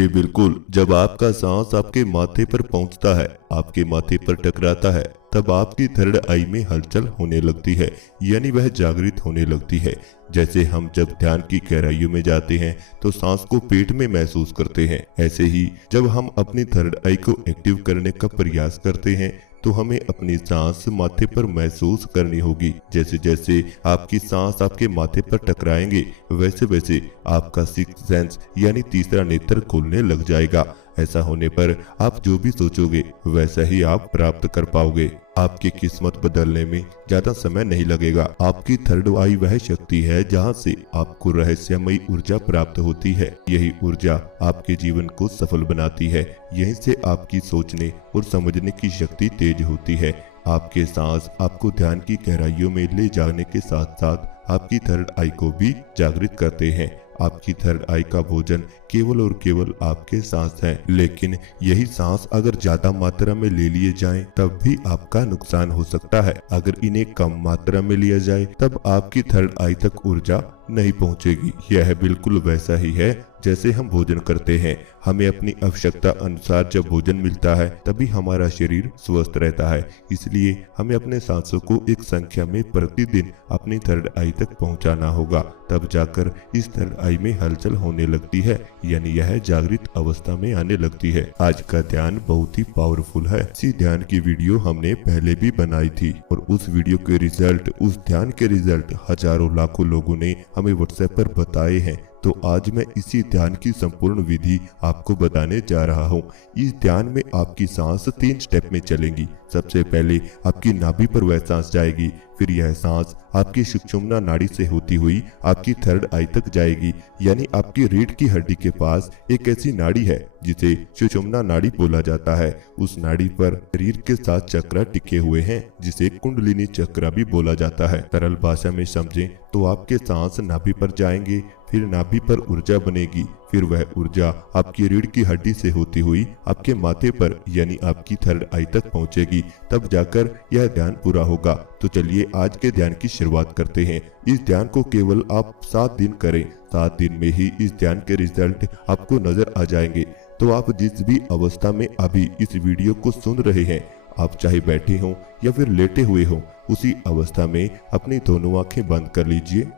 जी बिल्कुल, जब आपका सांस आपके माथे पर पहुंचता है, आपके माथे पर टकराता है, तब आपकी थर्ड आई में हलचल होने लगती है, यानी वह जागृत होने लगती है। जैसे हम जब ध्यान की गहराइयों में जाते हैं तो सांस को पेट में महसूस करते हैं, ऐसे ही जब हम अपनी थर्ड आई को एक्टिव करने का प्रयास करते हैं तो हमें अपनी सांस माथे पर महसूस करनी होगी। जैसे जैसे आपकी सांस आपके माथे पर टकराएंगे, वैसे वैसे आपका सिक्स्थ सेंस यानी तीसरा नेत्र खुलने लग जाएगा। ऐसा होने पर आप जो भी सोचोगे वैसा ही आप प्राप्त कर पाओगे। आपकी किस्मत बदलने में ज्यादा समय नहीं लगेगा। आपकी थर्ड आई वह शक्ति है जहां से आपको रहस्यमयी ऊर्जा प्राप्त होती है। यही ऊर्जा आपके जीवन को सफल बनाती है। यहीं से आपकी सोचने और समझने की शक्ति तेज होती है। आपके सांस आपको ध्यान की गहराइयों में ले जाने के साथ साथ आपकी थर्ड आई को भी जागृत करते हैं। आपकी थर्ड आई का भोजन केवल और केवल आपके सांस है, लेकिन यही सांस अगर ज्यादा मात्रा में ले लिए जाएं तब भी आपका नुकसान हो सकता है। अगर इन्हें कम मात्रा में लिया जाए तब आपकी थर्ड आई तक ऊर्जा नहीं पहुंचेगी। यह बिल्कुल वैसा ही है जैसे हम भोजन करते हैं। हमें अपनी आवश्यकता अनुसार जब भोजन मिलता है तभी हमारा शरीर स्वस्थ रहता है। इसलिए हमें अपने सांसों को एक संख्या में प्रतिदिन अपनी थर्ड आई तक पहुंचाना होगा, तब जाकर इस थर्ड आई में हलचल होने लगती है, यानी यह जागृत अवस्था में आने लगती है। आज का ध्यान बहुत ही पावरफुल है। इसी ध्यान की वीडियो हमने पहले भी बनाई थी और उस वीडियो के रिजल्ट, उस ध्यान के रिजल्ट हजारों लाखों लोगों ने हमें व्हाट्सएप पर बताए हैं। तो आज मैं इसी ध्यान की संपूर्ण विधि आपको बताने जा रहा हूँ। इस ध्यान में आपकी सांस 3 स्टेप में चलेंगी। सबसे पहले आपकी नाभि पर वह सांस जाएगी, फिर यह सांस आपकी सुषुम्ना नाड़ी से होती हुई आपकी थर्ड आई तक जाएगी, यानी आपकी रीढ़ की हड्डी के पास एक ऐसी नाड़ी है जिसे सुषुम्ना नाड़ी बोला जाता है। उस नाड़ी पर शरीर के 7 चक्र टिके हुए हैं जिसे कुंडलिनी चक्र भी बोला जाता है। सरल भाषा में समझें तो आपके सांस नाभि पर जाएंगे, फिर नाभि पर ऊर्जा बनेगी, फिर वह ऊर्जा आपकी रीढ़ की हड्डी से होती हुई आपके माथे पर यानी आपकी थर्ड आई तक पहुंचेगी, तब जाकर यह ध्यान पूरा होगा। तो चलिए आज के ध्यान की शुरुआत करते हैं। इस ध्यान को केवल आप 7 दिन करें। 7 दिन में ही इस ध्यान के रिजल्ट आपको नजर आ जाएंगे। तो आप जिस भी अवस्था में अभी इस वीडियो को सुन रहे हैं, आप चाहे बैठे हों या फिर लेटे हुए हों, उसी अवस्था में अपनी दोनों आंखें बंद कर लीजिए।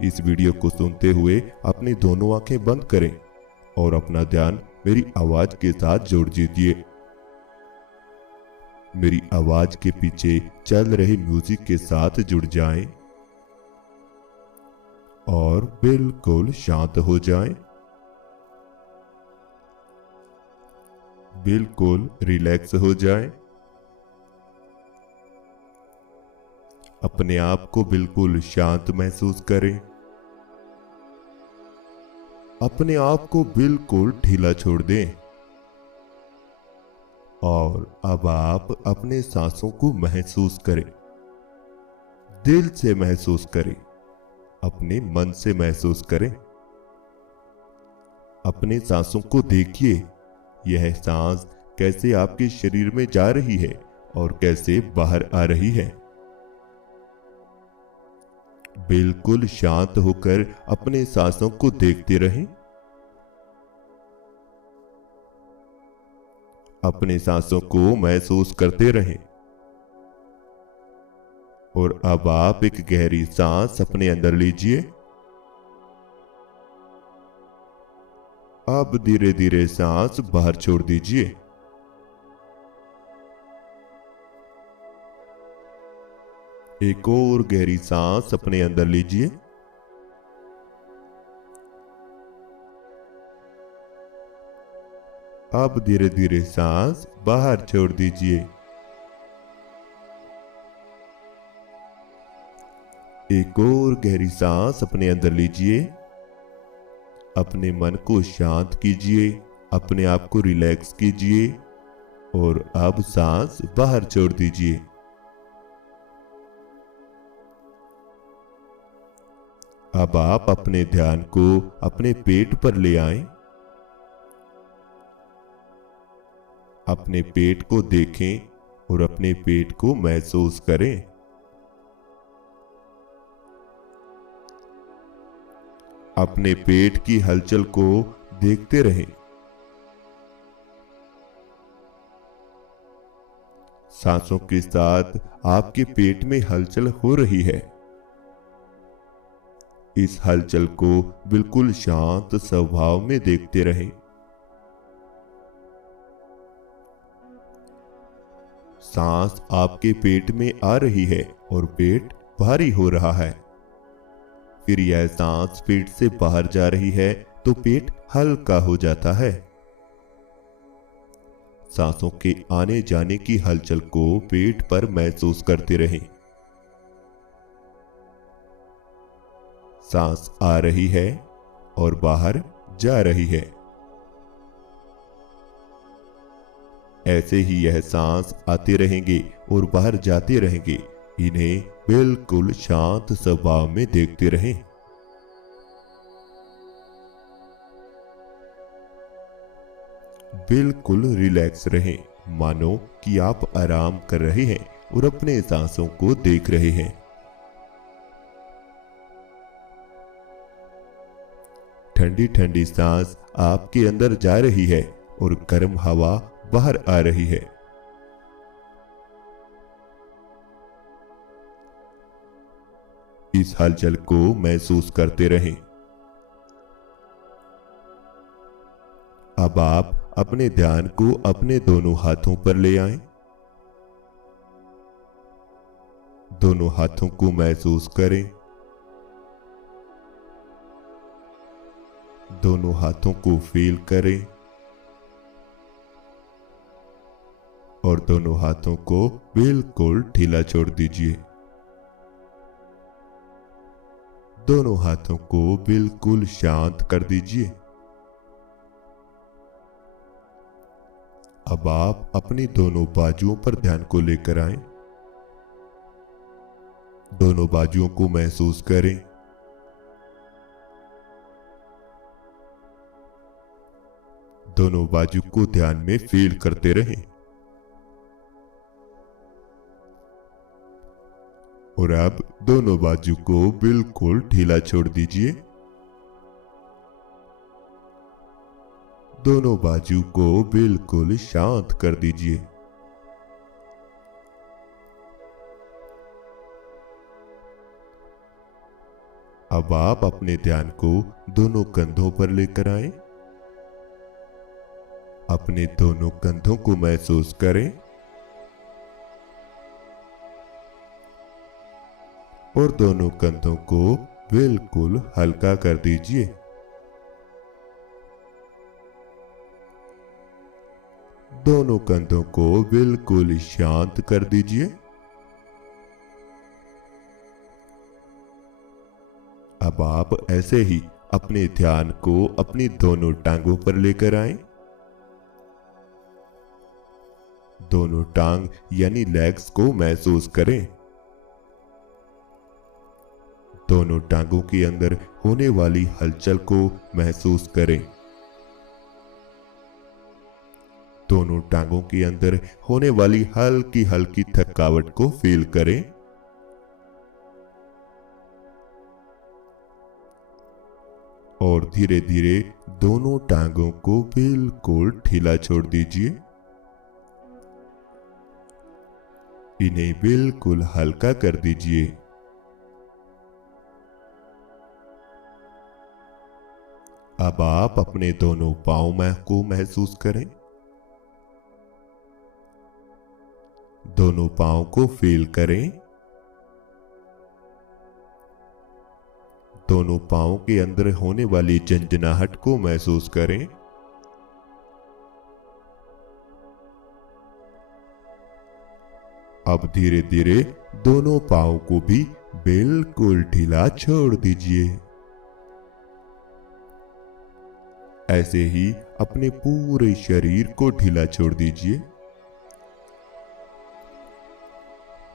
इस वीडियो को सुनते हुए अपनी दोनों आंखें बंद करें और अपना ध्यान मेरी आवाज के साथ जोड़ दीजिए। मेरी आवाज के पीछे चल रहे म्यूजिक के साथ जुड़ जाएं और बिल्कुल शांत हो जाएं। बिल्कुल रिलैक्स हो जाएं। अपने आप को बिल्कुल शांत महसूस करें। अपने आप को बिल्कुल ढीला छोड़ दें और अब आप अपने सांसों को महसूस करें। दिल से महसूस करें, अपने मन से महसूस करें। अपने सांसों को देखिए, यह सांस कैसे आपके शरीर में जा रही है और कैसे बाहर आ रही है। बिल्कुल शांत होकर अपने सांसों को देखते रहें। अपने सांसों को महसूस करते रहें और अब आप एक गहरी सांस अपने अंदर लीजिए। अब धीरे धीरे सांस बाहर छोड़ दीजिए। एक और गहरी सांस अपने अंदर लीजिए। अब धीरे धीरे सांस बाहर छोड़ दीजिए। एक और गहरी सांस अपने अंदर लीजिए। अपने मन को शांत कीजिए, अपने आप को रिलैक्स कीजिए और अब सांस बाहर छोड़ दीजिए। अब आप अपने ध्यान को अपने पेट पर ले आएं। अपने पेट को देखें और अपने पेट को महसूस करें। अपने पेट की हलचल को देखते रहें सांसों के साथ आपके पेट में हलचल हो रही है। इस हलचल को बिल्कुल शांत स्वभाव में देखते रहें। सांस आपके पेट में आ रही है और पेट भारी हो रहा है। फिर यह सांस पेट से बाहर जा रही है तो पेट हल्का हो जाता है। सांसों के आने जाने की हलचल को पेट पर महसूस करते रहें। सांस आ रही है और बाहर जा रही है। ऐसे ही यह सांस आते रहेंगे और बाहर जाते रहेंगे। इन्हें बिल्कुल शांत स्वभाव में देखते रहें। बिल्कुल रिलैक्स रहें, मानो कि आप आराम कर रहे हैं और अपने सांसों को देख रहे हैं। ठंडी ठंडी सांस आपके अंदर जा रही है और गर्म हवा बाहर आ रही है। इस हलचल को महसूस करते रहें। अब आप अपने ध्यान को अपने दोनों हाथों पर ले आएं। दोनों हाथों को महसूस करें। दोनों हाथों को फील करें और दोनों हाथों को बिल्कुल ढीला छोड़ दीजिए। दोनों हाथों को बिल्कुल शांत कर दीजिए। अब आप अपनी दोनों बाजुओं पर ध्यान को लेकर आएं। दोनों बाजुओं को महसूस करें। दोनों बाजू को ध्यान में फील करते रहें। और अब दोनों बाजू को बिल्कुल ढीला छोड़ दीजिए। दोनों बाजू को बिल्कुल शांत कर दीजिए। अब आप अपने ध्यान को दोनों कंधों पर लेकर आएं। अपने दोनों कंधों को महसूस करें और दोनों कंधों को बिल्कुल हल्का कर दीजिए। दोनों कंधों को बिल्कुल शांत कर दीजिए। अब आप ऐसे ही अपने ध्यान को अपनी दोनों टांगों पर लेकर आएं। दोनों टांग यानी लेग्स को महसूस करें। दोनों टांगों के अंदर होने वाली हलचल को महसूस करें। दोनों टांगों के अंदर होने वाली हल्की हल्की थकावट को फील करें। और धीरे धीरे दोनों टांगों को बिल्कुल ढीला छोड़ दीजिए। इन्हें बिल्कुल हल्का कर दीजिए। अब आप अपने दोनों पांव को महसूस करें। दोनों पांव को फील करें। दोनों पांव के अंदर होने वाली झंझनाहट को महसूस करें। अब धीरे धीरे दोनों पांव को भी बिल्कुल ढीला छोड़ दीजिए। ऐसे ही अपने पूरे शरीर को ढीला छोड़ दीजिए।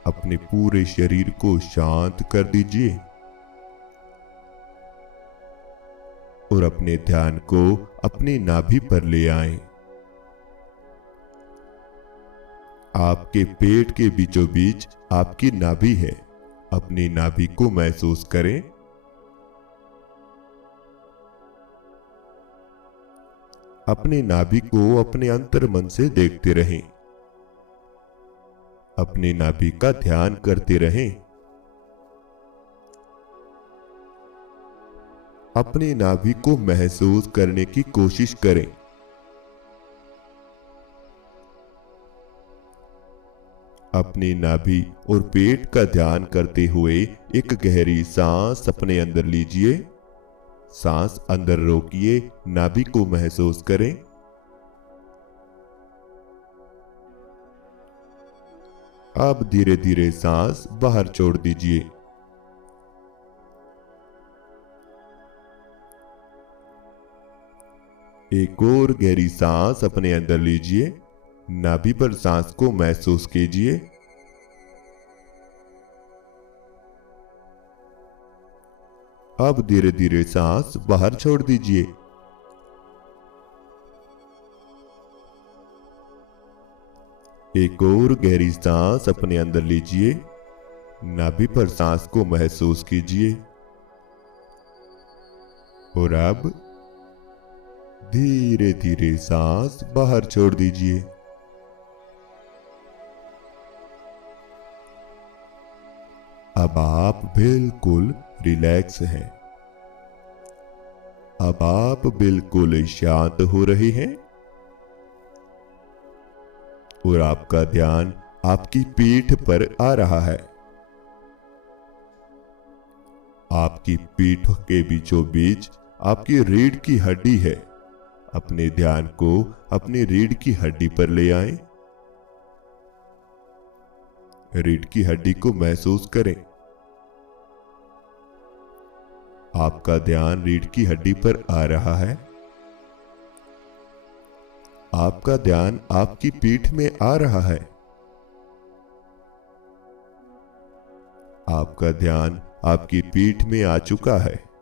अपने पूरे शरीर को शांत कर दीजिए और अपने ध्यान को अपनी नाभि पर ले आएं। आपके पेट के बीचों बीच आपकी नाभि है। अपनी नाभि को महसूस करें। अपनी नाभि को अपने अंतर्मन से देखते रहें। अपनी नाभि का ध्यान करते रहें। अपनी नाभि को महसूस करने की कोशिश करें। अपनी नाभि और पेट का ध्यान करते हुए एक गहरी सांस अपने अंदर लीजिए। सांस अंदर रोकिए, नाभि को महसूस करें। अब धीरे धीरे सांस बाहर छोड़ दीजिए। एक और गहरी सांस अपने अंदर लीजिए। नाभि पर सांस को महसूस कीजिए। अब धीरे धीरे सांस बाहर छोड़ दीजिए। एक और गहरी सांस अपने अंदर लीजिए। नाभि पर सांस को महसूस कीजिए। और अब धीरे धीरे सांस बाहर छोड़ दीजिए। अब आप बिल्कुल रिलैक्स हैं। अब आप बिल्कुल शांत हो रहे हैं और आपका ध्यान आपकी पीठ पर आ रहा है। आपकी पीठ के बीचों बीच आपकी रीढ़ की हड्डी है। अपने ध्यान को अपनी रीढ़ की हड्डी पर ले आएं। रीढ़ की हड्डी को महसूस करें। आपका ध्यान रीढ़ की हड्डी पर आ रहा है। आपका ध्यान आपकी पीठ में आ रहा है। आपका ध्यान आपकी पीठ में आ चुका है।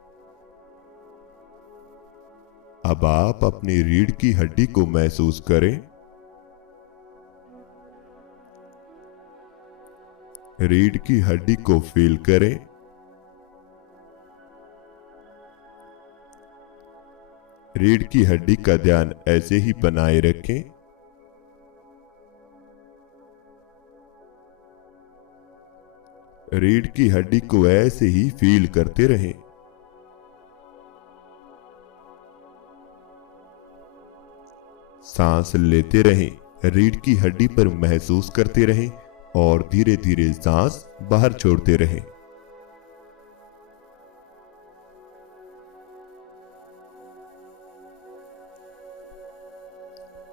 अब आप अपनी रीढ़ की हड्डी को महसूस करें। रीढ़ की हड्डी को फील करें। रीढ़ की हड्डी का ध्यान ऐसे ही बनाए रखें। रीढ़ की हड्डी को ऐसे ही फील करते रहें। सांस लेते रहें, रीढ़ की हड्डी पर महसूस करते रहें और धीरे धीरे सांस बाहर छोड़ते रहें।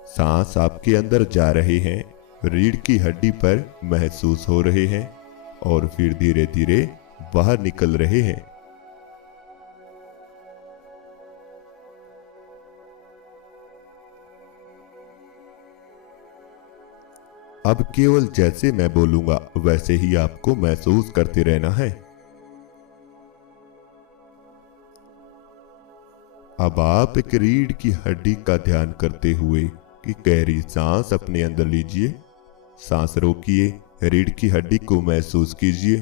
सांस आपके अंदर जा रहे हैं, रीढ़ की हड्डी पर महसूस हो रहे हैं और फिर धीरे धीरे बाहर निकल रहे हैं। अब केवल जैसे मैं बोलूंगा वैसे ही आपको महसूस करते रहना है। अब आप एक रीढ़ की हड्डी का ध्यान करते हुए कि गहरी सांस अपने अंदर लीजिए। सांस रोकिए, रीढ़ की हड्डी को महसूस कीजिए।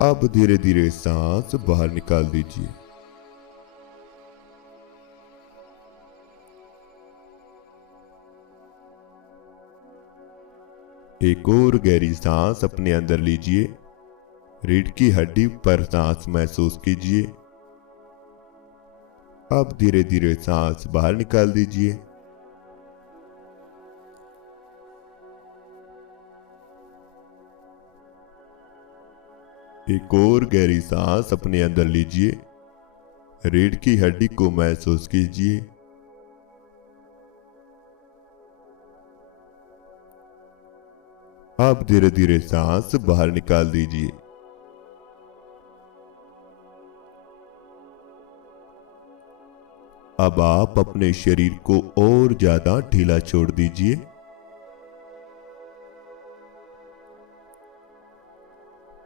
अब धीरे धीरे सांस बाहर निकाल दीजिए। एक और गहरी सांस अपने अंदर लीजिए। रीढ़ की हड्डी पर सांस महसूस कीजिए। अब धीरे धीरे सांस बाहर निकाल दीजिए। एक और गहरी सांस अपने अंदर लीजिए। रीढ़ की हड्डी को महसूस कीजिए। अब धीरे धीरे सांस बाहर निकाल दीजिए। अब आप अपने शरीर को और ज्यादा ढीला छोड़ दीजिए।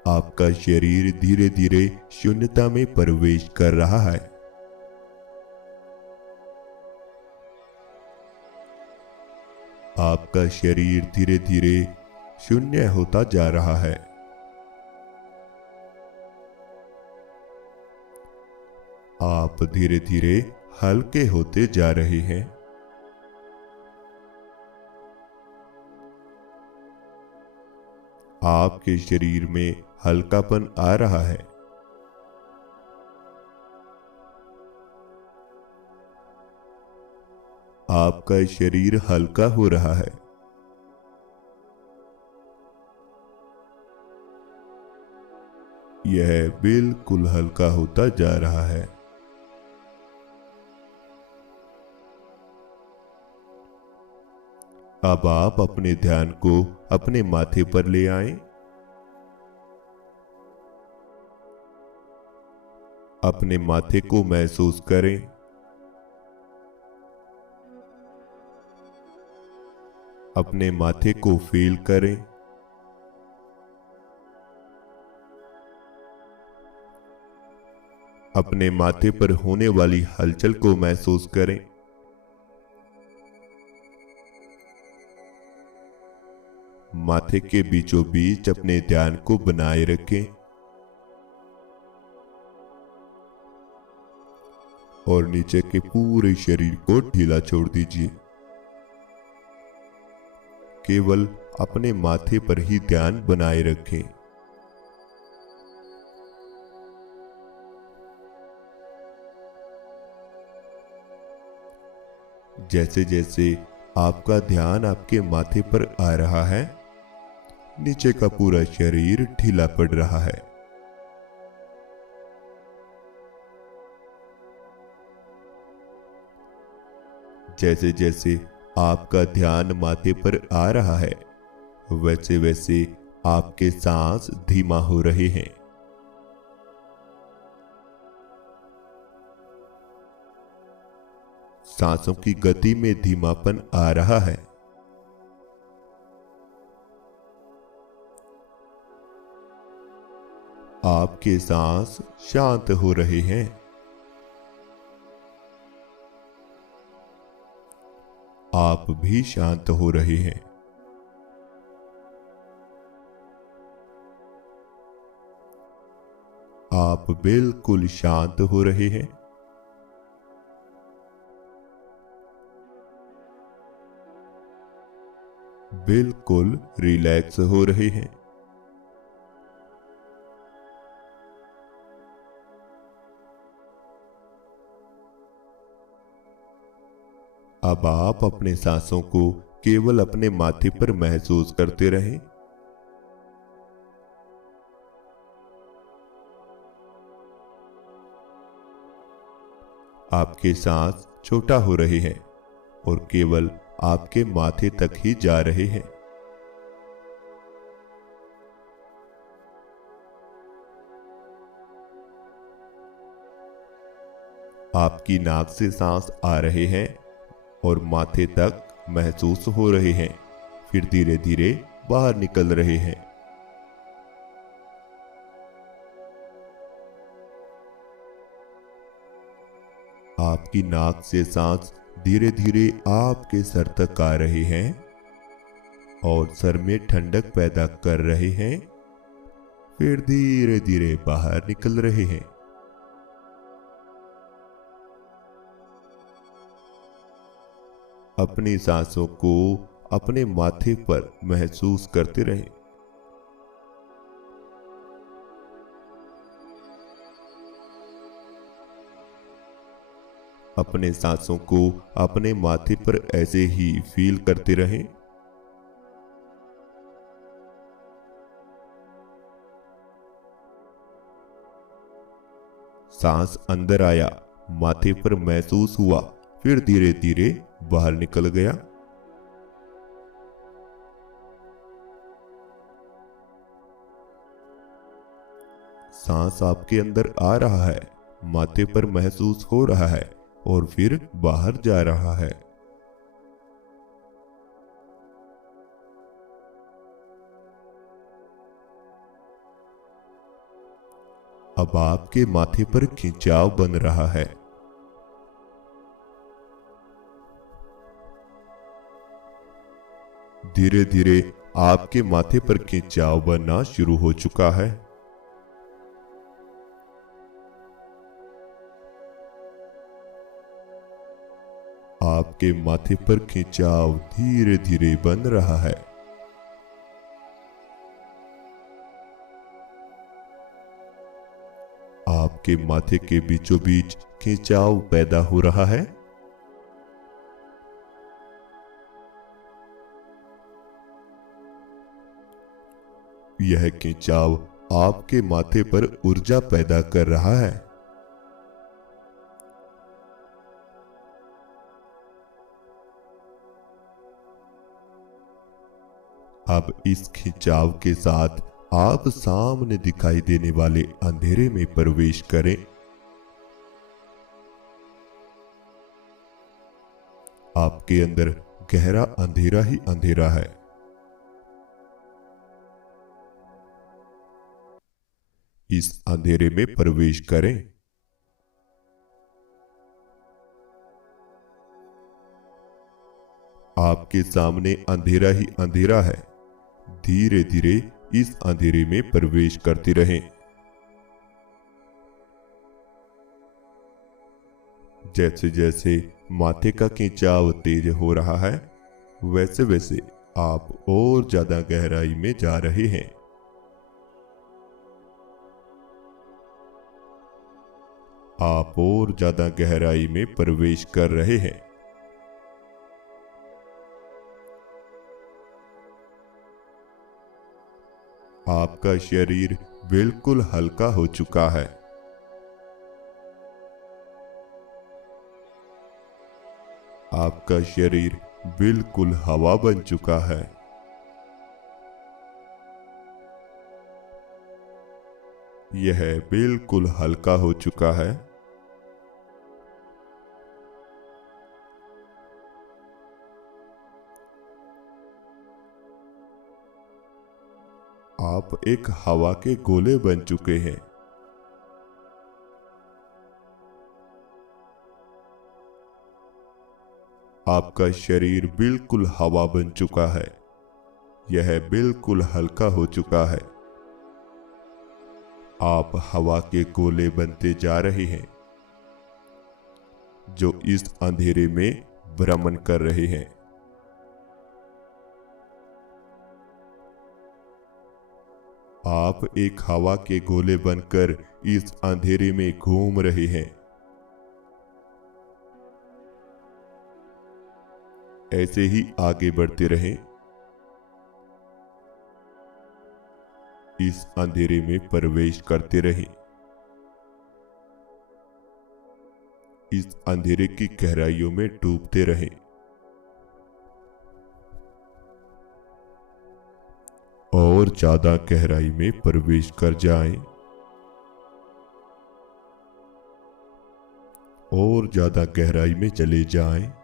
आपका शरीर धीरे धीरे शून्यता में प्रवेश कर रहा है। आपका शरीर धीरे धीरे शून्य होता जा रहा है। आप धीरे धीरे हल्के होते जा रहे हैं। आपके शरीर में हल्कापन आ रहा है। आपका शरीर हल्का हो रहा है। यह बिल्कुल हल्का होता जा रहा है। अब आप अपने ध्यान को अपने माथे पर ले आएं। अपने माथे को महसूस करें। अपने माथे को फील करें। अपने माथे पर होने वाली हलचल को महसूस करें। माथे के बीचों बीच अपने ध्यान को बनाए रखें और नीचे के पूरे शरीर को ढीला छोड़ दीजिए। केवल अपने माथे पर ही ध्यान बनाए रखें। जैसे जैसे आपका ध्यान आपके माथे पर आ रहा है, नीचे का पूरा शरीर ढीला पड़ रहा है। जैसे जैसे आपका ध्यान माथे पर आ रहा है, वैसे वैसे आपके सांस धीमा हो रहे हैं। सांसों की गति में धीमापन आ रहा है। आपके सांस शांत हो रहे हैं। आप भी शांत हो रहे हैं। आप बिल्कुल शांत हो रहे हैं। बिल्कुल रिलैक्स हो रहे हैं। अब आप अपने सांसों को केवल अपने माथे पर महसूस करते रहें। आपके सांस छोटा हो रहे हैं और केवल आपके माथे तक ही जा रहे हैं। आपकी नाक से सांस आ रहे हैं और माथे तक महसूस हो रहे हैं, फिर धीरे धीरे बाहर निकल रहे हैं। आपकी नाक से सांस धीरे धीरे आपके सर तक आ रहे हैं और सर में ठंडक पैदा कर रहे हैं, फिर धीरे धीरे बाहर निकल रहे हैं। अपनी सांसों को अपने माथे पर महसूस करते रहें। अपने सांसों को अपने माथे पर ऐसे ही फील करते रहें। सांस अंदर आया, माथे पर महसूस हुआ, फिर धीरे धीरे बाहर निकल गया। सांस आपके अंदर आ रहा है, माथे पर महसूस हो रहा है और फिर बाहर जा रहा है। अब आपके माथे पर खिंचाव बन रहा है। धीरे धीरे आपके माथे पर खिंचाव बनना शुरू हो चुका है। आपके माथे पर खिंचाव धीरे धीरे बन रहा है। आपके माथे के बीचों बीच खिंचाव पैदा हो रहा है। यह खिंचाव आपके माथे पर ऊर्जा पैदा कर रहा है। अब इस खिंचाव के साथ आप सामने दिखाई देने वाले अंधेरे में प्रवेश करें। आपके अंदर गहरा अंधेरा ही अंधेरा है। इस अंधेरे में प्रवेश करें। आपके सामने अंधेरा ही अंधेरा है। धीरे धीरे इस अंधेरे में प्रवेश करते रहें। जैसे जैसे माथे का खिंचाव तेज हो रहा है, वैसे वैसे आप और ज्यादा गहराई में जा रहे हैं। आप और ज्यादा गहराई में प्रवेश कर रहे हैं। आपका शरीर बिल्कुल हल्का हो चुका है। आपका शरीर बिल्कुल हवा बन चुका है। यह बिल्कुल हल्का हो चुका है। आप एक हवा के गोले बन चुके हैं। आपका शरीर बिल्कुल हवा बन चुका है। यह बिल्कुल हल्का हो चुका है। आप हवा के गोले बनते जा रहे हैं, जो इस अंधेरे में भ्रमण कर रहे हैं। आप एक हवा के गोले बनकर इस अंधेरे में घूम रहे हैं। ऐसे ही आगे बढ़ते रहें। इस अंधेरे में प्रवेश करते रहें। इस अंधेरे की गहराइयों में डूबते रहें। और ज्यादा गहराई में प्रवेश कर जाएं। और ज्यादा गहराई में चले जाएं।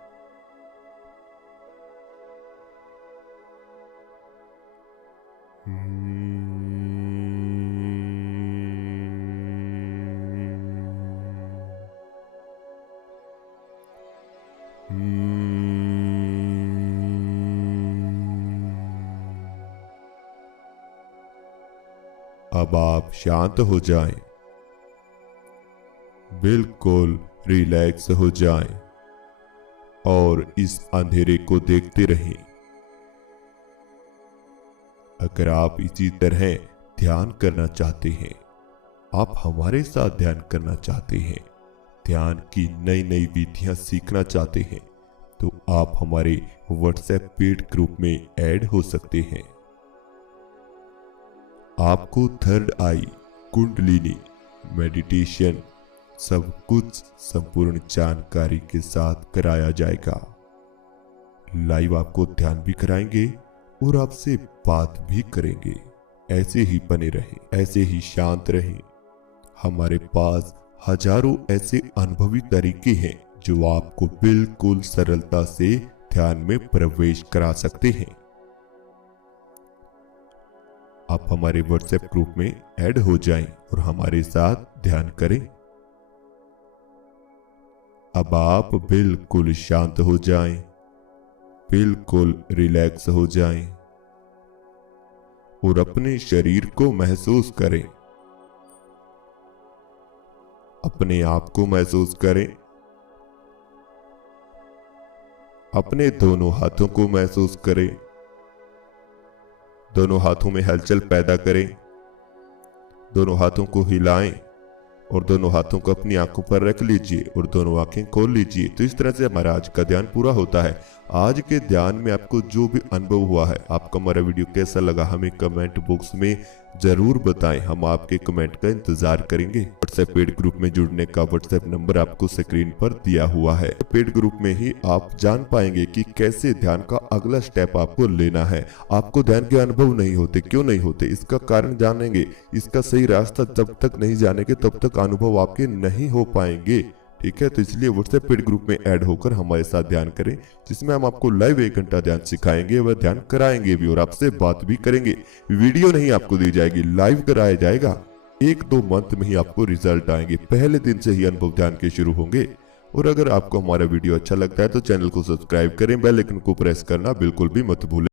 अब आप शांत हो जाएं, बिल्कुल रिलैक्स हो जाएं और इस अंधेरे को देखते रहें। अगर आप इसी तरह ध्यान करना चाहते हैं, आप हमारे साथ ध्यान करना चाहते हैं, ध्यान की नई नई विधियां सीखना चाहते हैं, तो आप हमारे व्हाट्सएप पेड ग्रुप में ऐड हो सकते हैं। आपको थर्ड आई, कुंडलिनी, मेडिटेशन सब कुछ संपूर्ण जानकारी के साथ कराया जाएगा। लाइव आपको ध्यान भी कराएंगे और आपसे बात भी करेंगे। ऐसे ही बने रहें, ऐसे ही शांत रहें। हमारे पास हजारों ऐसे अनुभवी तरीके हैं जो आपको बिल्कुल सरलता से ध्यान में प्रवेश करा सकते हैं। आप हमारे व्हाट्सएप ग्रुप में ऐड हो जाएं और हमारे साथ ध्यान करें। अब आप बिल्कुल शांत हो जाएं, बिल्कुल रिलैक्स हो जाएं और अपने शरीर को महसूस करें। अपने आप को महसूस करें। अपने दोनों हाथों को महसूस करें। दोनों हाथों में हलचल पैदा करें। दोनों हाथों को हिलाएं और दोनों हाथों को अपनी आंखों पर रख लीजिए और दोनों आंखें खोल लीजिए। तो इस तरह से हमारा आज का ध्यान पूरा होता है। आज के ध्यान में आपको जो भी अनुभव हुआ है, आपको हमारा वीडियो कैसा लगा, हमें कमेंट बॉक्स में जरूर बताएं। हम आपके कमेंट का इंतजार करेंगे। व्हाट्सएप पेड ग्रुप में जुड़ने का व्हाट्सएप नंबर आपको स्क्रीन पर दिया हुआ है। पेड ग्रुप में ही आप जान पाएंगे कि कैसे ध्यान का अगला स्टेप आपको लेना है। आपको ध्यान के अनुभव नहीं होते, क्यों नहीं होते, इसका कारण जानेंगे। इसका सही रास्ता जब तक नहीं जानेंगे तब तक अनुभव आपके नहीं हो पाएंगे। ठीक है, तो इसलिए व्हाट्सएप पेड ग्रुप में ऐड होकर हमारे साथ ध्यान करें, जिसमें हम आपको लाइव 1 घंटा ध्यान सिखाएंगे व ध्यान कराएंगे भी और आपसे बात भी करेंगे। वीडियो नहीं आपको दी जाएगी, लाइव कराया जाएगा। 1-2 मंथ में ही आपको रिजल्ट आएंगे। पहले दिन से ही अनुभव ध्यान के शुरू होंगे। और अगर आपको हमारा वीडियो अच्छा लगता है तो चैनल को सब्सक्राइब करें, बेल आइकन को प्रेस करना बिल्कुल भी मत भूलें।